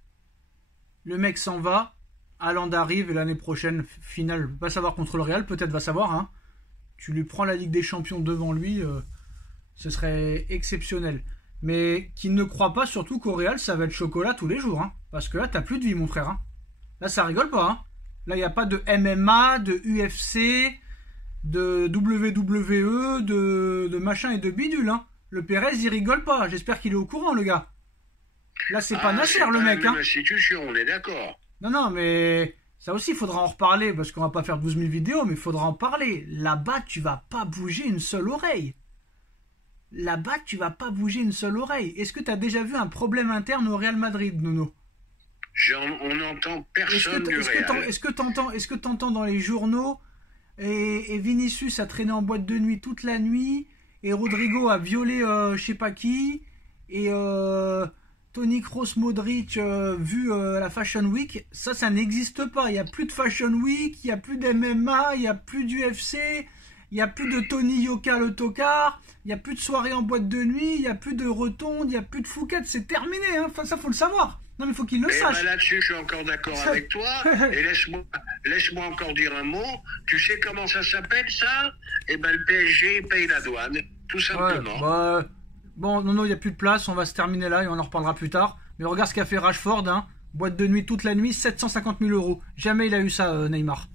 Le mec s'en va, Haaland arrive, et l'année prochaine, finale, va savoir contre le Real, peut-être va savoir, hein. Tu lui prends la Ligue des Champions devant lui, ce serait exceptionnel. Mais qu'il ne croit pas surtout qu'au Real, ça va être chocolat tous les jours. Hein. Parce que là, t'as plus de vie, mon frère. Hein. Là, ça rigole pas. Hein. Là, il n'y a pas de MMA, de UFC, de WWE, de machin et de bidule. Hein. Le Pérez, il rigole pas. J'espère qu'il est au courant, le gars. Là, c'est pas Nasser, le mec. C'est pas institution, on est d'accord. Non, mais ça aussi, il faudra en reparler. Parce qu'on va pas faire 12 000 vidéos, mais il faudra en parler. Là-bas, tu vas pas bouger une seule oreille. Là-bas, tu vas pas bouger une seule oreille. Est-ce que tu as déjà vu un problème interne au Real Madrid, Nono? On n'entend personne du Real. Est-ce que t'entends dans les journaux et Vinicius a traîné en boîte de nuit toute la nuit et Rodrigo a violé je sais pas qui et Toni Kroos, Modric, vu la Fashion Week, ça n'existe pas. Il n'y a plus de Fashion Week, il n'y a plus d'MMA, il n'y a plus d'UFC, il n'y a plus de Tony Yoka le tocard, il n'y a plus de soirée en boîte de nuit, il n'y a plus de rotonde, il n'y a plus de Fouquet, c'est terminé, hein. Enfin, ça faut le savoir. Non mais il faut qu'il le sache. Ben là-dessus, je suis encore d'accord avec toi. Et laisse-moi encore dire un mot. Tu sais comment ça s'appelle ça? Eh ben le PSG paye la douane, tout simplement. Ouais, bah, bon, non, il n'y a plus de place, on va se terminer là et on en reparlera plus tard. Mais regarde ce qu'a fait Rashford, hein. Boîte de nuit toute la nuit, 750 000 euros. Jamais il a eu ça, Neymar.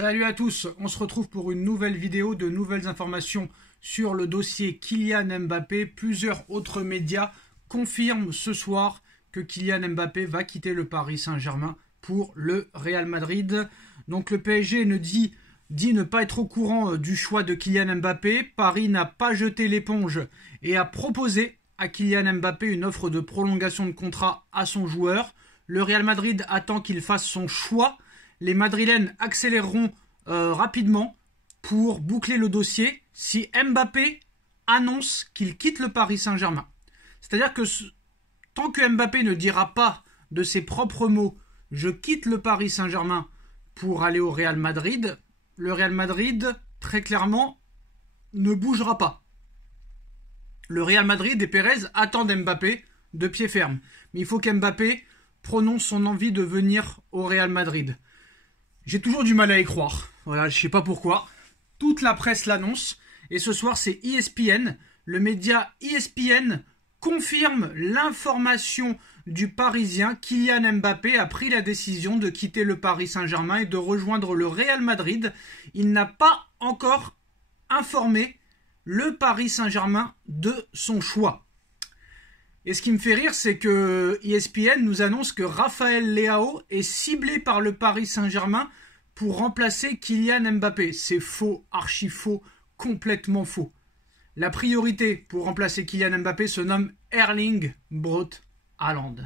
Salut à tous, on se retrouve pour une nouvelle vidéo, de nouvelles informations sur le dossier Kylian Mbappé. Plusieurs autres médias confirment ce soir que Kylian Mbappé va quitter le Paris Saint-Germain pour le Real Madrid. Donc le PSG dit ne pas être au courant du choix de Kylian Mbappé. Paris n'a pas jeté l'éponge et a proposé à Kylian Mbappé une offre de prolongation de contrat à son joueur. Le Real Madrid attend qu'il fasse son choix. Les Madrilènes accéléreront rapidement pour boucler le dossier si Mbappé annonce qu'il quitte le Paris Saint-Germain. C'est-à-dire que tant que Mbappé ne dira pas de ses propres mots « je quitte le Paris Saint-Germain pour aller au Real Madrid », le Real Madrid, très clairement, ne bougera pas. Le Real Madrid et Pérez attendent Mbappé de pied ferme. Mais il faut qu'Mbappé prononce son envie de venir au Real Madrid. J'ai toujours du mal à y croire. Voilà, je sais pas pourquoi. Toute la presse l'annonce. Et ce soir, c'est ESPN. Le média ESPN confirme l'information du Parisien. Kylian Mbappé a pris la décision de quitter le Paris Saint-Germain et de rejoindre le Real Madrid. Il n'a pas encore informé le Paris Saint-Germain de son choix. Et ce qui me fait rire, c'est que ESPN nous annonce que Raphaël Leao est ciblé par le Paris Saint-Germain pour remplacer Kylian Mbappé. C'est faux, archi faux, complètement faux. La priorité pour remplacer Kylian Mbappé se nomme Erling Braut Haaland.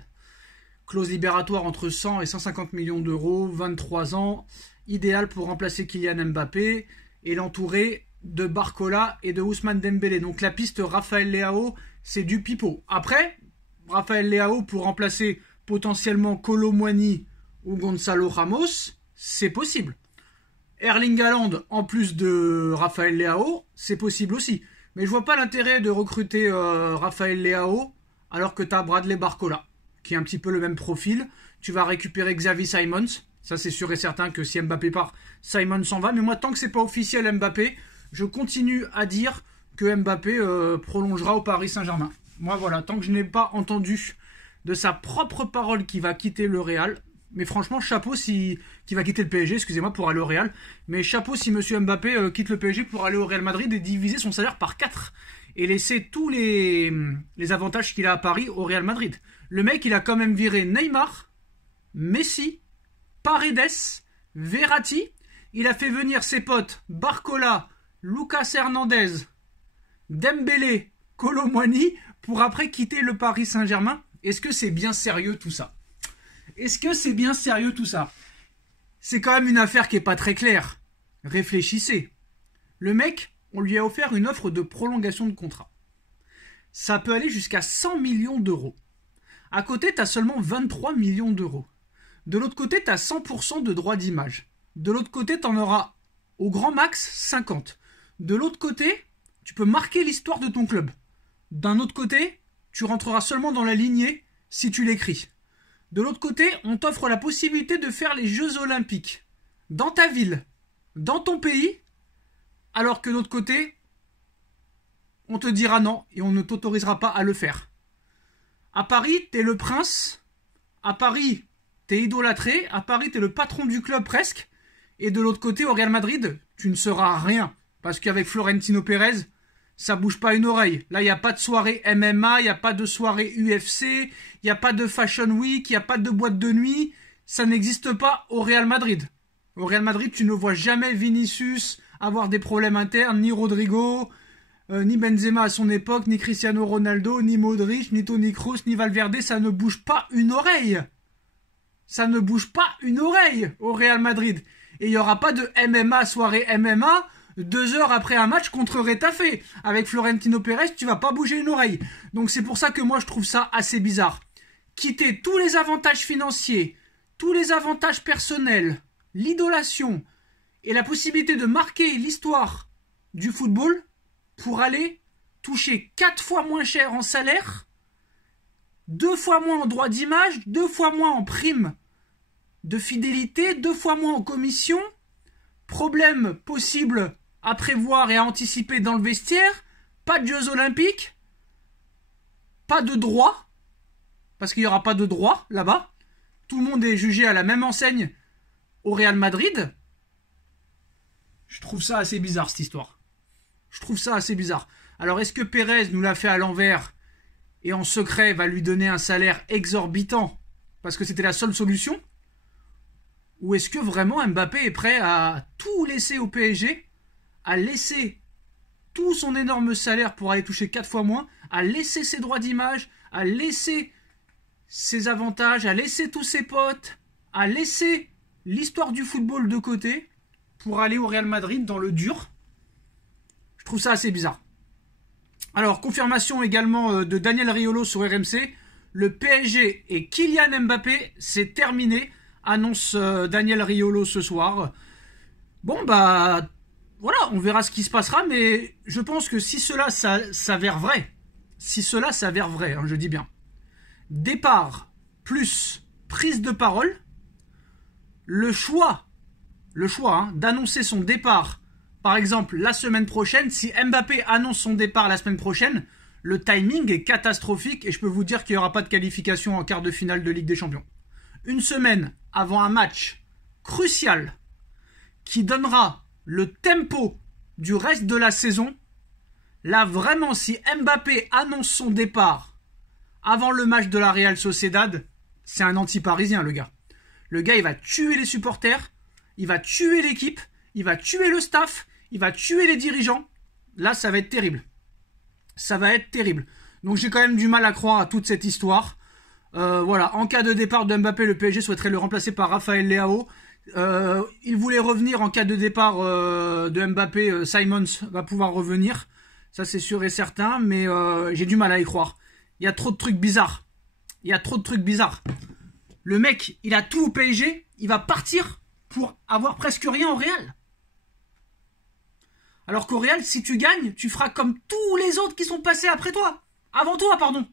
Clause libératoire entre 100 et 150 millions d'euros, 23 ans, idéal pour remplacer Kylian Mbappé et l'entourer de Barcola et de Ousmane Dembélé. Donc la piste Raphaël Leao, c'est du pipeau. Après, Raphaël Leao pour remplacer potentiellement Kolo Muani ou Gonzalo Ramos, c'est possible. Erling Haaland en plus de Raphaël Leao, c'est possible aussi. Mais je vois pas l'intérêt de recruter Raphaël Leao alors que tu as Bradley Barcola, qui est un petit peu le même profil. Tu vas récupérer Xavi Simons. Ça, c'est sûr et certain que si Mbappé part, Simons s'en va. Mais moi, tant que c'est pas officiel Mbappé, je continue à dire que Mbappé prolongera au Paris Saint-Germain. Moi, voilà, tant que je n'ai pas entendu de sa propre parole qu'il va quitter le Real. Mais franchement, chapeau qui va quitter le PSG, excusez-moi, pour aller au Real. Mais chapeau si Monsieur Mbappé quitte le PSG pour aller au Real Madrid et diviser son salaire par 4. Et laisser tous les avantages qu'il a à Paris au Real Madrid. Le mec, il a quand même viré Neymar, Messi, Paredes, Verratti. Il a fait venir ses potes Barcola, Lucas Hernandez, Dembélé, Kolo Muani pour après quitter le Paris Saint-Germain. Est-ce que c'est bien sérieux tout ça? Est-ce que c'est bien sérieux tout ça? C'est quand même une affaire qui est pas très claire. Réfléchissez. Le mec, on lui a offert une offre de prolongation de contrat. Ça peut aller jusqu'à 100 millions d'euros. À côté, tu as seulement 23 millions d'euros. De l'autre côté, tu as 100% de droits d'image. De l'autre côté, tu en auras au grand max 50. De l'autre côté, tu peux marquer l'histoire de ton club. D'un autre côté, tu rentreras seulement dans la lignée si tu l'écris. De l'autre côté, on t'offre la possibilité de faire les Jeux Olympiques dans ta ville, dans ton pays, alors que de l'autre côté, on te dira non et on ne t'autorisera pas à le faire. À Paris, t'es le prince. À Paris, t'es idolâtré. À Paris, t'es le patron du club presque. Et de l'autre côté, au Real Madrid, tu ne seras rien. Parce qu'avec Florentino Pérez, ça bouge pas une oreille. Là, il n'y a pas de soirée MMA, il n'y a pas de soirée UFC, il n'y a pas de Fashion Week, il n'y a pas de boîte de nuit. Ça n'existe pas au Real Madrid. Au Real Madrid, tu ne vois jamais Vinicius avoir des problèmes internes, ni Rodrigo, ni Benzema à son époque, ni Cristiano Ronaldo, ni Modric, ni Toni Kroos, ni Valverde. Ça ne bouge pas une oreille. Ça ne bouge pas une oreille au Real Madrid. Et il n'y aura pas de MMA, soirée MMA, 2 heures après un match contre Retafe. Avec Florentino Pérez, tu vas pas bouger une oreille. Donc c'est pour ça que moi je trouve ça assez bizarre. Quitter tous les avantages financiers, tous les avantages personnels, l'idolation et la possibilité de marquer l'histoire du football pour aller toucher 4 fois moins cher en salaire, 2 fois moins en droit d'image, 2 fois moins en prime de fidélité, 2 fois moins en commission, problème possible à prévoir et à anticiper dans le vestiaire, pas de Jeux Olympiques, pas de droit, parce qu'il n'y aura pas de droit là-bas, tout le monde est jugé à la même enseigne au Real Madrid, Je trouve ça assez bizarre, cette histoire. Je trouve ça assez bizarre. Alors, est-ce que Pérez nous l'a fait à l'envers et en secret va lui donner un salaire exorbitant parce que c'était la seule solution? Ou est-ce que vraiment Mbappé est prêt à tout laisser au PSG, à laisser tout son énorme salaire pour aller toucher 4 fois moins, à laisser ses droits d'image, à laisser ses avantages, à laisser tous ses potes, à laisser l'histoire du football de côté pour aller au Real Madrid dans le dur? Je trouve ça assez bizarre. Alors, confirmation également de Daniel Riolo sur RMC. Le PSG et Kylian Mbappé, c'est terminé, annonce Daniel Riolo ce soir. Bon, bah, voilà, on verra ce qui se passera, mais je pense que si cela s'avère vrai, hein, je dis bien, départ plus prise de parole, le choix d'annoncer son départ, par exemple la semaine prochaine, si Mbappé annonce son départ la semaine prochaine, le timing est catastrophique et je peux vous dire qu'il n'y aura pas de qualification en quart de finale de Ligue des Champions. Une semaine avant un match crucial qui donnera le tempo du reste de la saison, là vraiment si Mbappé annonce son départ avant le match de la Real Sociedad, c'est un anti-parisien le gars. Le gars il va tuer les supporters, il va tuer l'équipe, il va tuer le staff, il va tuer les dirigeants. Là ça va être terrible. Ça va être terrible. Donc j'ai quand même du mal à croire à toute cette histoire. Voilà, en cas de départ de Mbappé, le PSG souhaiterait le remplacer par Raphaël Leao. Il voulait revenir en cas de départ de Mbappé. Simons va pouvoir revenir. Ça c'est sûr et certain, mais j'ai du mal à y croire. Il y a trop de trucs bizarres. Le mec, il a tout au PSG, il va partir pour avoir presque rien au Real. Alors qu'au Real, si tu gagnes, tu feras comme tous les autres qui sont passés après toi. Avant toi, pardon.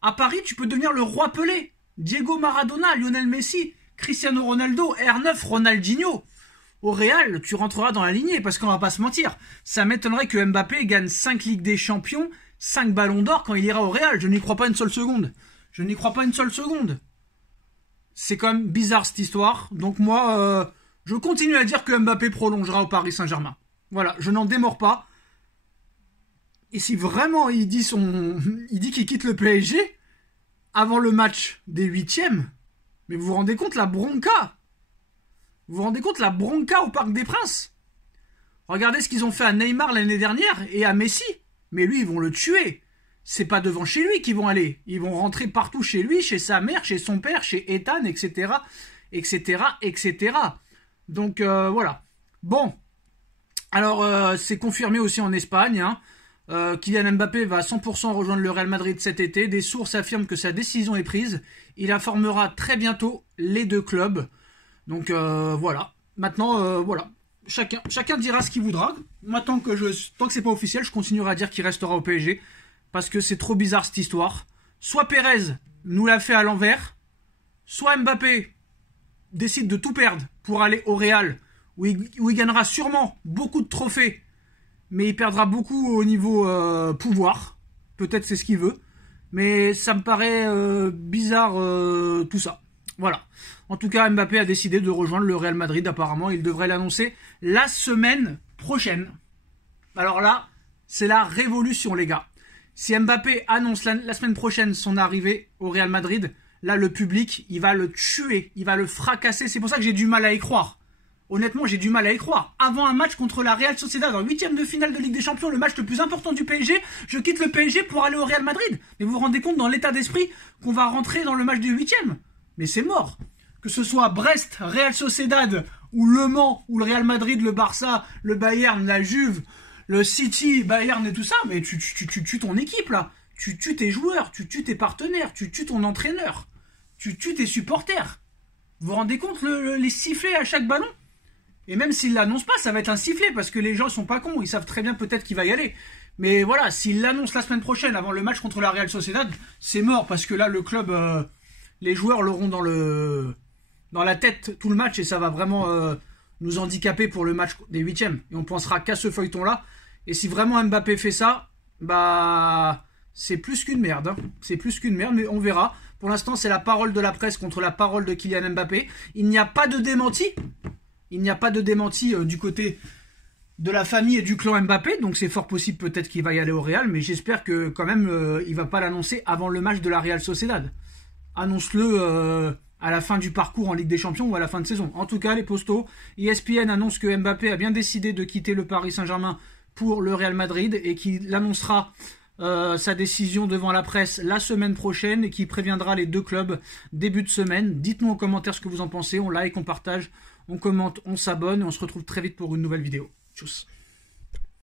À Paris, tu peux devenir le roi Pelé, Diego Maradona, Lionel Messi, Cristiano Ronaldo, R9, Ronaldinho. Au Real, tu rentreras dans la lignée, parce qu'on va pas se mentir. Ça m'étonnerait que Mbappé gagne 5 Ligues des Champions, 5 Ballons d'Or quand il ira au Real. Je n'y crois pas une seule seconde. C'est quand même bizarre cette histoire. Donc moi, je continue à dire que Mbappé prolongera au Paris Saint-Germain. Voilà, je n'en démords pas. Et si vraiment il dit qu'il quitte le PSG avant le match des 8e, mais vous vous rendez compte la bronca? Vous vous rendez compte la bronca au Parc des Princes? Regardez ce qu'ils ont fait à Neymar l'année dernière et à Messi. Mais lui, ils vont le tuer. C'est pas devant chez lui qu'ils vont aller. Ils vont rentrer partout chez lui, chez sa mère, chez son père, chez Ethan, etc. Donc voilà. Bon. Alors, c'est confirmé aussi en Espagne. Kylian Mbappé va à 100% rejoindre le Real Madrid cet été. Des sources affirment que sa décision est prise. Il informera très bientôt les deux clubs. Donc voilà. Maintenant, voilà. Chacun dira ce qu'il voudra. Moi, tant que c'est pas officiel, je continuerai à dire qu'il restera au PSG. Parce que c'est trop bizarre cette histoire. Soit Pérez nous l'a fait à l'envers, soit Mbappé décide de tout perdre pour aller au Real, où il gagnera sûrement beaucoup de trophées, mais il perdra beaucoup au niveau pouvoir. Peut-être c'est ce qu'il veut. Mais ça me paraît bizarre tout ça. Voilà. En tout cas, Mbappé a décidé de rejoindre le Real Madrid. Apparemment, il devrait l'annoncer la semaine prochaine. Alors là, c'est la révolution, les gars. Si Mbappé annonce la semaine prochaine son arrivée au Real Madrid, là, le public, il va le tuer, il va le fracasser. C'est pour ça que j'ai du mal à y croire. Honnêtement, j'ai du mal à y croire. Avant un match contre la Real Sociedad, en 8e de finale de Ligue des Champions, le match le plus important du PSG, je quitte le PSG pour aller au Real Madrid. Mais vous vous rendez compte dans l'état d'esprit qu'on va rentrer dans le match du 8e? Mais c'est mort. Que ce soit Brest, Real Sociedad, ou Le Mans, ou le Real Madrid, le Barça, le Bayern, la Juve, le City, Bayern et tout ça, mais tu tues ton équipe là. Tu tues tes joueurs, tu tues tes partenaires, tu tues ton entraîneur, tu tues tes supporters. Vous vous rendez compte les sifflets à chaque ballon? Et même s'il l'annonce pas, ça va être un sifflet parce que les gens sont pas cons, ils savent très bien peut-être qu'il va y aller. Mais voilà, s'il l'annonce la semaine prochaine avant le match contre la Real Sociedad, c'est mort parce que là le club, les joueurs l'auront dans la tête tout le match et ça va vraiment nous handicaper pour le match des 8e. Et on pensera qu'à ce feuilleton-là. Et si vraiment Mbappé fait ça, bah c'est plus qu'une merde. C'est plus qu'une merde, mais on verra. Pour l'instant, c'est la parole de la presse contre la parole de Kylian Mbappé. Il n'y a pas de démenti. Il n'y a pas de démenti du côté de la famille et du clan Mbappé, donc c'est fort possible peut-être qu'il va y aller au Real, mais j'espère que quand même il va pas l'annoncer avant le match de la Real Sociedad. Annonce-le à la fin du parcours en Ligue des Champions ou à la fin de saison. En tout cas, les postos, ESPN annonce que Mbappé a bien décidé de quitter le Paris Saint-Germain pour le Real Madrid et qu'il annoncera sa décision devant la presse la semaine prochaine et qui préviendra les deux clubs début de semaine. Dites-nous en commentaire ce que vous en pensez, on like, on partage, on commente, on s'abonne et on se retrouve très vite pour une nouvelle vidéo. Tchuss.